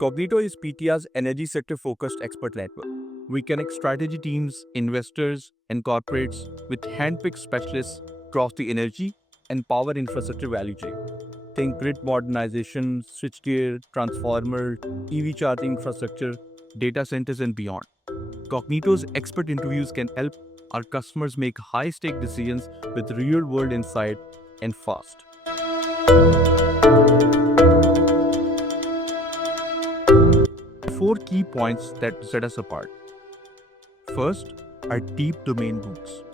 Cognito is PTR's energy sector focused expert network. We connect strategy teams, investors, and corporates with handpicked specialists across the energy and power infrastructure value chain. Think grid modernization, switchgear, transformer, EV charging infrastructure, data centers, and beyond. Cognito's expert interviews can help our customers make high-stake decisions with real-world insight and fast. 4 key points that set us apart. First, our deep domain roots.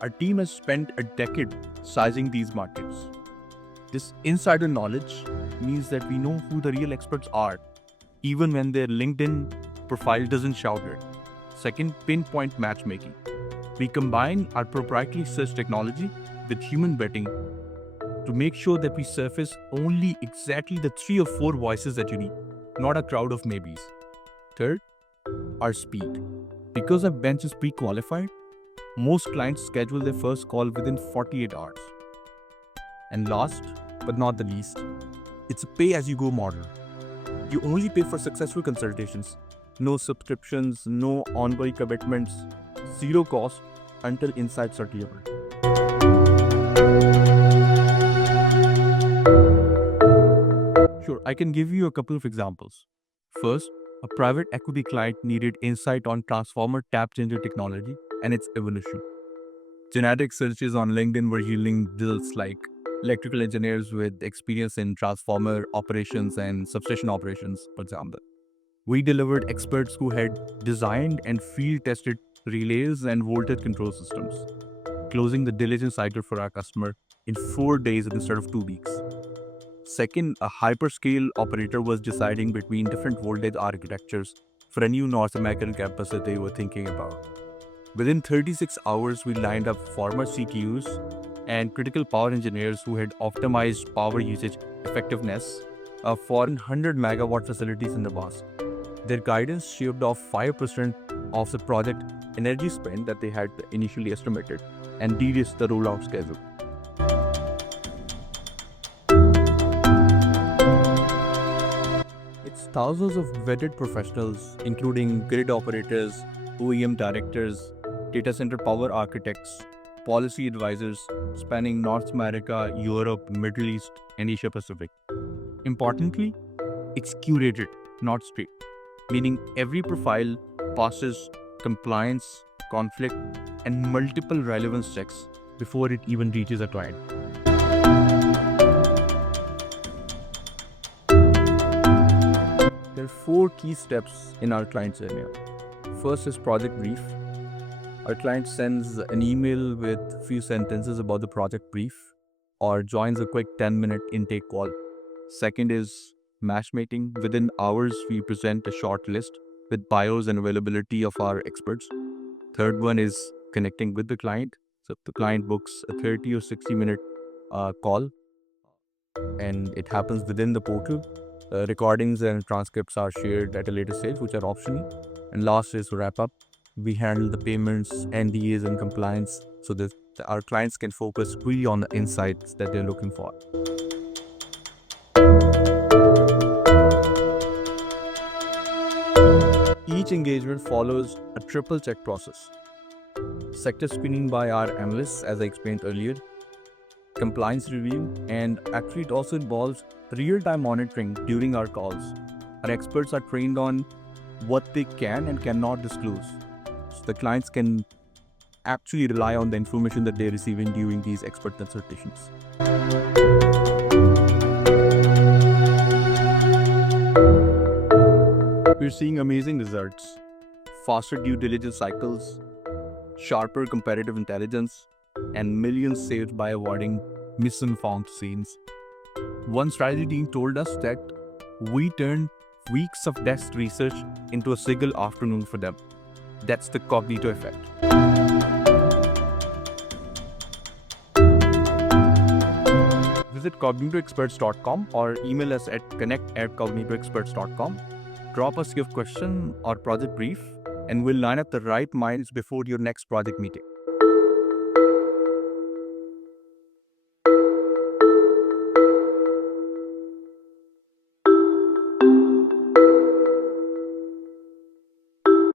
Our team has spent a decade sizing these markets. This insider knowledge means that we know who the real experts are, even when their LinkedIn profile doesn't shout it. Second, pinpoint matchmaking. We combine our proprietary search technology with human vetting to make sure that we surface only exactly the 3 or 4 voices that you need, not a crowd of maybes. Third, our speed. Because our bench is pre-qualified, most clients schedule their first call within 48 hours. And last, but not the least, it's a pay-as-you-go model. You only pay for successful consultations. No subscriptions, no ongoing commitments, zero cost until insights are delivered. Sure, I can give you a couple of examples. First, a private equity client needed insight on transformer tap changer technology and its evolution. Genetic searches on LinkedIn were yielding results like electrical engineers with experience in transformer operations and substation operations, for example. We delivered experts who had designed and field-tested relays and voltage control systems, closing the diligence cycle for our customer in 4 days instead of 2 weeks. Second, a hyperscale operator was deciding between different voltage architectures for a new North American campus that they were thinking about. Within 36 hours, we lined up former CTUs and critical power engineers who had optimized power usage effectiveness for 100 megawatt facilities in the past. Their guidance shaved off 5% of the project energy spend that they had initially estimated and de-risked the rollout schedule. It's thousands of vetted professionals, including grid operators, OEM directors, data center power architects, policy advisors spanning North America, Europe, Middle East, and Asia Pacific. Importantly, it's curated, not straight, meaning every profile passes compliance, conflict, and multiple relevance checks before it even reaches a client. There are 4 key steps in our client journey. First is project brief. Our client sends an email with a few sentences about the project brief or joins a quick 10-minute intake call. Second is matchmaking. Within hours, we present a short list with bios and availability of our experts. Third one is connecting with the client. So if the client books a 30 or 60-minute call and it happens within the portal, recordings and transcripts are shared at a later stage, which are optional. And last is wrap up. We handle the payments, NDAs, and compliance so that our clients can focus really on the insights that they're looking for. Each engagement follows a triple check process. Sector screening by our analysts, as I explained earlier, compliance review, and actually it also involves real-time monitoring during our calls. Our experts are trained on what they can and cannot disclose. So the clients can actually rely on the information that they're receiving during these expert consultations. We're seeing amazing results. Faster due diligence cycles, sharper competitive intelligence, and millions saved by avoiding misinformed scenes. One strategy team told us that we turned weeks of desk research into a single afternoon for them. That's the Cognito effect. Visit cognitoexperts.com or email us at connect@cognitoexperts.com. Drop us your question or project brief, and we'll line up the right minds before your next project meeting.